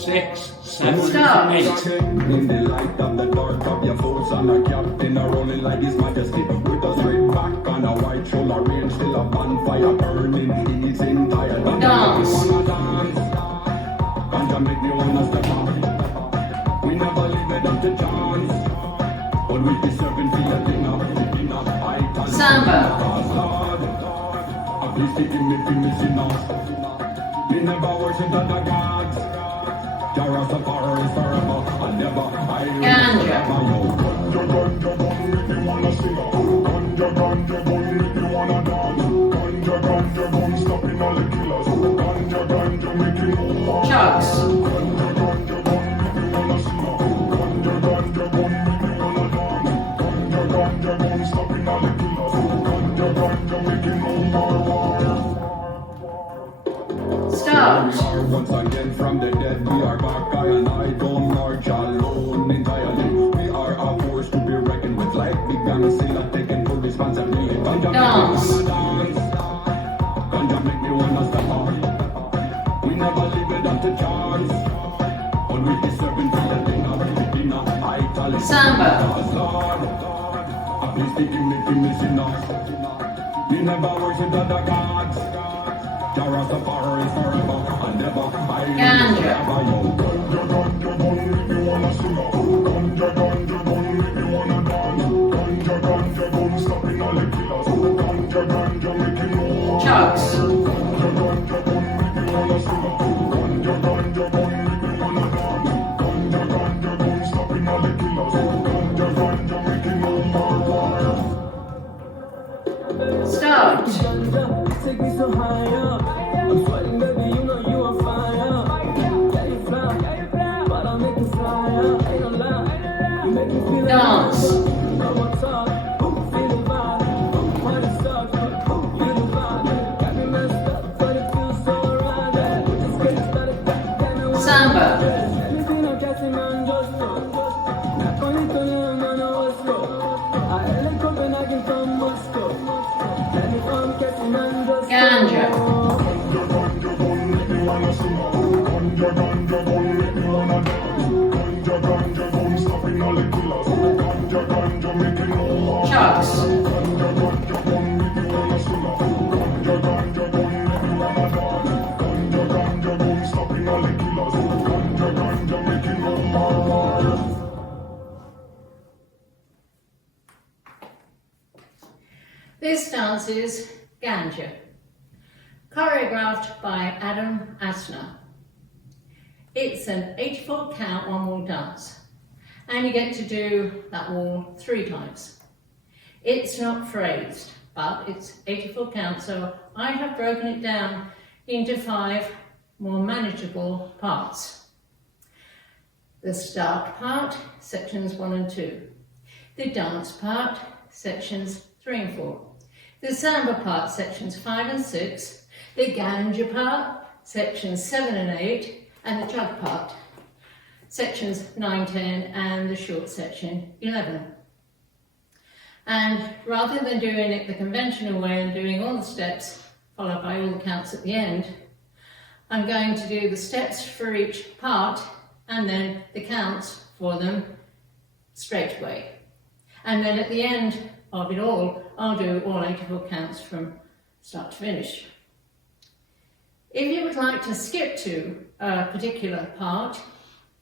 6, 7, Stop. 8. In the light of the dark of your force and a captain a rolling like his majesty with a straight back and a white shoulder range, still a bonfire burning, easing tired. Dance. Wanna dance? Ganja make me wanna step up. We never leave it up to chance, but we be serving for your dinner. Samba. At least they give me finishing off. Me never worship other gods. Jaras of power is forever. I never, Ganja. Ganja, ganja, gun, make me wanna sing. Ganja, ganja, gun, make me wanna dance. Ganja, ganja, gun, stopping all the killers. Ganja, ganja, making more war. Chugs. Ganja, ganja, gun, make me wanna sing. Ganja, ganja, gun, make me wanna dance. Ganja, ganja, gun, stopping all the killers. Ganja, ganja, making more war. Start. We are once again from the dead. We are back. I and I don't march alone entirely. We are a force to be reckoned with. Like big gang sailor taking full responsibility. Ganja Dance. make me wanna dance. Ganja make me wanna step up. We never leave it up to chance. But we be serving for the dinner. Italian. Samba. Lord, at least they give me finishing off. We never worship other gods. Jaras of power is forever. I never, Ganja. Ganja, ganja, gun, make me wanna sing. Ganja, ganja, gun, make me wanna dance. Ganja, ganja, gun, stopping all the killers. Ganja, ganja, making more war. Chugs. Ganja, ganja, gun, make me wanna sing. Ganja, ganja, gun, make me wanna dance. Ganja, ganja, gun, stopping all the killers. Ganja, ganja, making more war. Start. Take me so high up. I'm sweating, baby, you know you on fire. Yeah, you fly, but I'll make you fly up. Ain't no lie, you make me feel Dance. No more talk, feel the vibe. When it sucks, you the vibe. Got me messed up, but it feels so right. Just get started, damn it. Samba. Anything I'm catching, man, just go. Bonito, no, man, let's go. I ain't Copenhagen from Moscow. And if I'm catching, man, just go. Ganja. Ganja, ganja, gun, make me wanna sing. Ganja, ganja, gun, make me wanna dance. Ganja, ganja, gun, stopping all the killers. Ganja, ganja, making more war. Chugs. Ganja, ganja, gun, make me wanna sing. Ganja, ganja, gun, make me wanna dance. Ganja, ganja, gun, stopping all the killers. Ganja, ganja, making more war. This dance is Ganja, choreographed by Adam Asner. It's an 84 count one wall dance, and you get to do that wall 3 times. It's not phrased, but it's 84 count, so I have broken it down into 5 more manageable parts. The start part, sections 1 and 2. The dance part, sections 3 and 4. The Samba part, sections 5 and 6. The Ganja part, sections 7 and 8. And the Chug part, sections 9, 10, and the short section 11. And rather than doing it the conventional way and doing all the steps, followed by all the counts at the end, I'm going to do the steps for each part and then the counts for them straight away. And then at the end of it all, I'll do all 84 counts from start to finish. If you would like to skip to a particular part,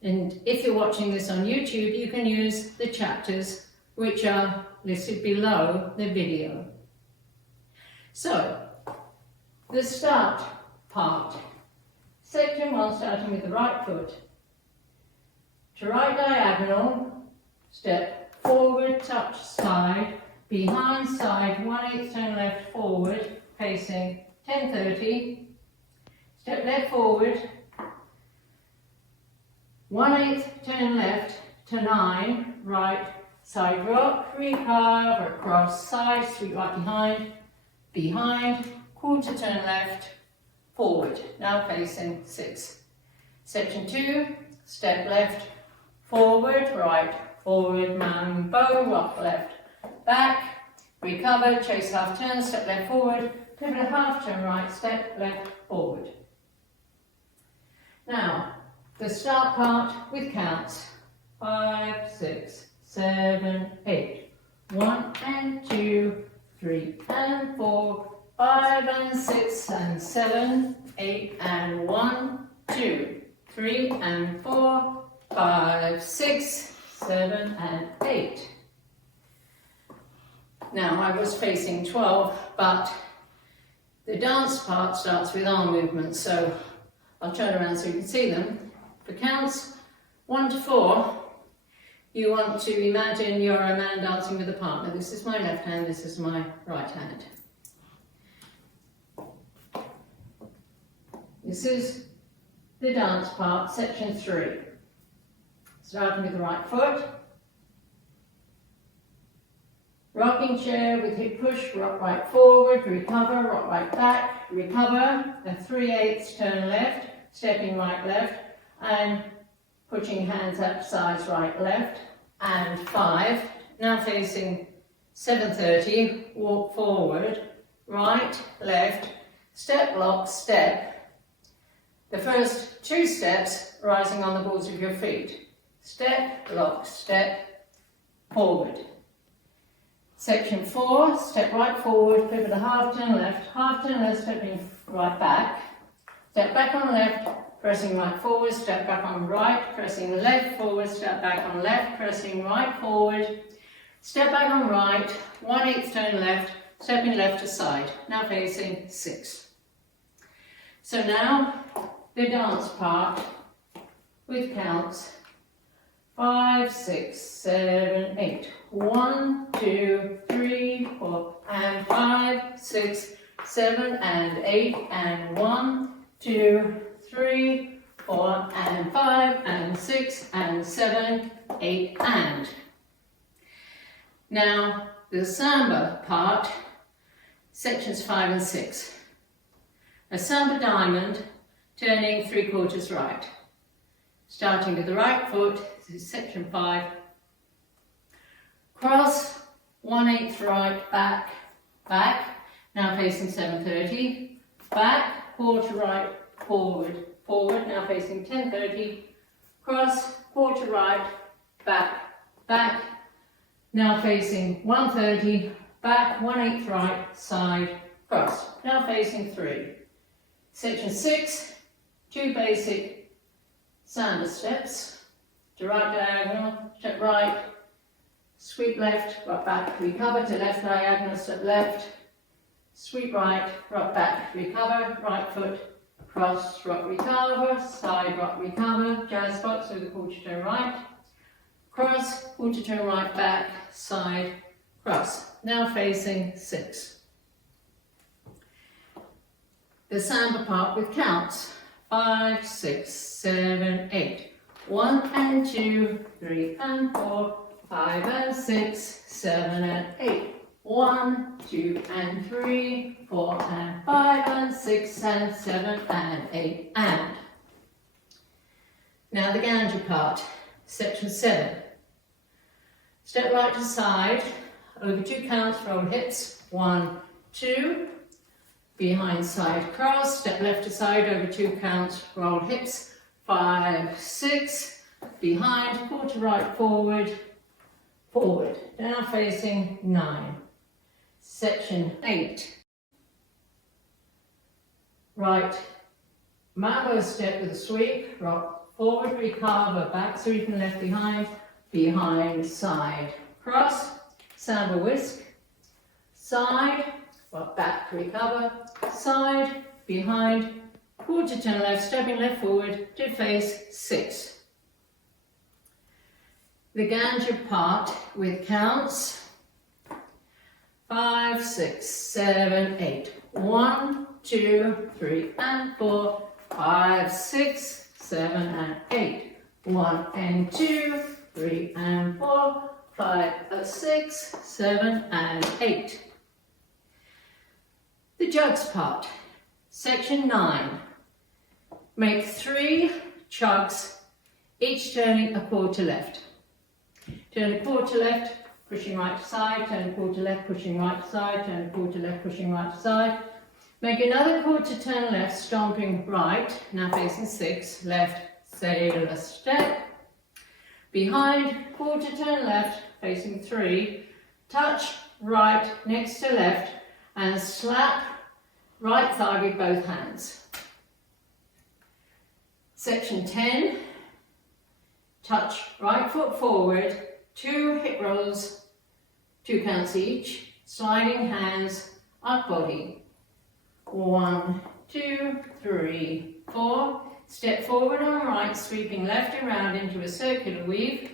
and if you're watching this on YouTube, you can use the chapters which are listed below the video. So, the start part. Section 1, starting with the right foot. To right diagonal, step forward, touch side, behind side, 1/8 turn left forward, facing 10:30. Step left forward, 1/8 turn left to 9, right side rock, recurve across side, sweep right behind, quarter turn left, forward, now facing 6. Section 2, step left, forward, right, forward, mambo, rock left, back, recover, chase half turn, step left forward, pivot a half turn right, step left forward. Now, The start part with counts. 5, 6, 7, 8. 1 and 2, 3 and 4, 5 and 6 and 7, 8 and 1, 2, 3 and 4, 5, 6, 7 and 8. Now I was facing 12, but the dance part starts with arm movements, so I'll turn around so you can see them. For counts 1 to 4, you want to imagine you're a man dancing with a partner. This is my left hand, this is my right hand. This is the dance part, section 3. Starting with the right foot. Rocking chair with hip push, rock right forward, recover, rock right back, recover, a 3/8 turn left, stepping right left, and putting hands up, sides right left, and 5. Now facing 7:30, walk forward, right, left, step, lock, step. The first 2 steps rising on the balls of your feet. Step, lock, step, forward. Section 4, step right forward, pivot a half turn left, stepping right back. Step back on left, pressing right forward, step back on right, pressing left forward, step back on left, pressing right forward. Step back on right, 1/8 turn left, stepping left to side. Now facing 6. So now the dance part with counts. 5, 6, 7, 8. 1, 2, 3, 4, and 5, 6, 7, and 8, and 1, 2, 3, 4, and 5, and 6, and 7, 8, and. Now, the Samba part, sections 5 and 6. A Samba diamond, turning 3/4 right. Starting with the right foot, this is section 5. Cross, 1/8 right, back, back. Now facing 7:30. Back, quarter right, forward, forward. Now facing 10:30. Cross, quarter right, back, back. Now facing 1:30. Back, 1/8 right, side, cross. Now facing 3. Section 6, 2 basic Samba steps, to right diagonal, step right, sweep left, rock back, recover, to left diagonal, step left, sweep right, rock back, recover, right foot, cross, rock, recover, side, rock, recover, jazz spots with a quarter turn right, cross, quarter turn right, back, side, cross. Now facing 6. The Samba part with counts. 5, 6, 7, 8. 1 and 2, 3 and 4, 5 and 6, 7 and 8. 1, 2 and 3, 4 and 5 and 6 and 7 and 8 and. Now the Ganja part, section 7. Step right to side, over 2 counts, roll hips, 1, 2. Behind side cross, step left to side over 2 counts, roll hips, 5, 6, behind, quarter right forward, forward, now facing 9. Section 8. Right, mambo step with a sweep, rock forward, recover, back sweep and left behind, side, cross, Samba whisk, side, rock back, recover, side, behind, quarter turn left, stepping left forward to face 6. The Ganja part with counts. 5, 6, 7, 8. 1, 2, 3 and 4, 5, 6, 7 and 8. 1 and 2, 3 and 4, 5, 6, 7 and 8. The Chugs part, section 9. Make 3 chugs, each turning a quarter left. Turn a quarter left, pushing right to side, turn a quarter left, pushing right to side, turn a quarter left, pushing right to side. Make another quarter turn left, stomping right, now facing 6, left, sailor step, behind, quarter turn left, facing 3, touch right next to left, and slap right thigh with both hands. Section 10, touch right foot forward, 2 hip rolls, 2 counts each, sliding hands, up body. 1, 2, 3, 4. Step forward on right, sweeping left around into a circular weave.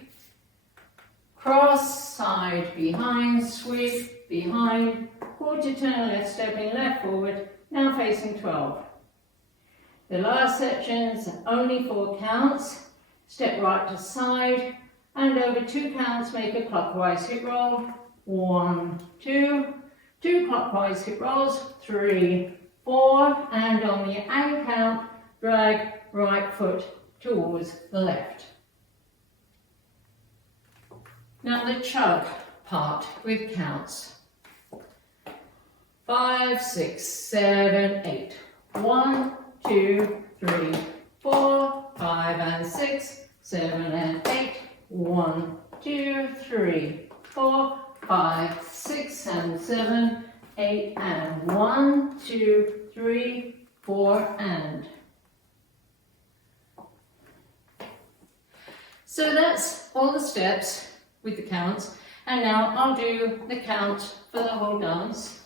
Cross, side, behind, sweep, behind, quarter turn left, stepping left forward, now facing 12. The last section's only 4 counts. Step right to side, and over 2 counts, make a clockwise hip roll. 1, 2, 2 clockwise hip rolls, 3, 4, and on the 8th count, drag right foot towards the left. Now the chug part with counts. 5, 6, 7, 8. 1, 2, 3, 4, 5 and 6, 7 and 8. 1, 2, 3, 4, 5, 6 and 7, 8 and 1, 2, 3, 4 and. So that's all the steps with the counts, and now I'll do the count for the whole dance.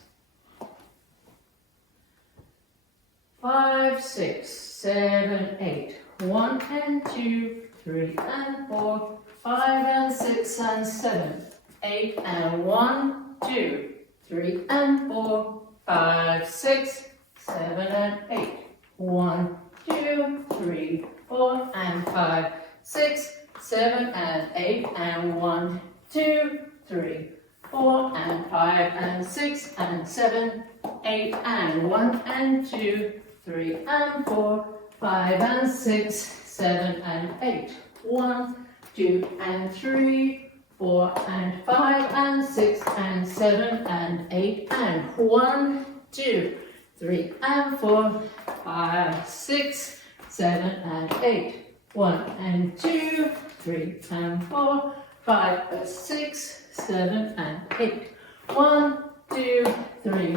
5, 6, 7, 8. 1 and 2, 3 and 4, 5 and 6 and 7, 8 and 1, 2, 3 and 4, 5, 6, 7 and 8. 1, 2, 3, 4 and 5, 6, 7 and 8 and 1, 2, 3, 4 and 5 and 6 and 7, 8 and 1 and 2, 3 and 4, 5 and 6, 7 and 8. 1, 2 and 3, 4 and 5 and 6 and 7 and 8 and 1, 2, 3 and 4, 5, 6, 7 and 8. 1 and 2, 3 and 4, 5 and 6, 7 and 8. 1, 2, 3,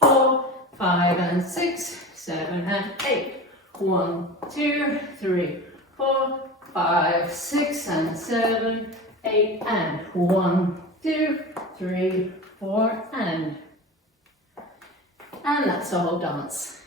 4, 5 and 6, 7 and 8. 1, 2, 3, 4, 5, 6 and 7, 8 and 1, 2, 3, 4 and that's the whole dance.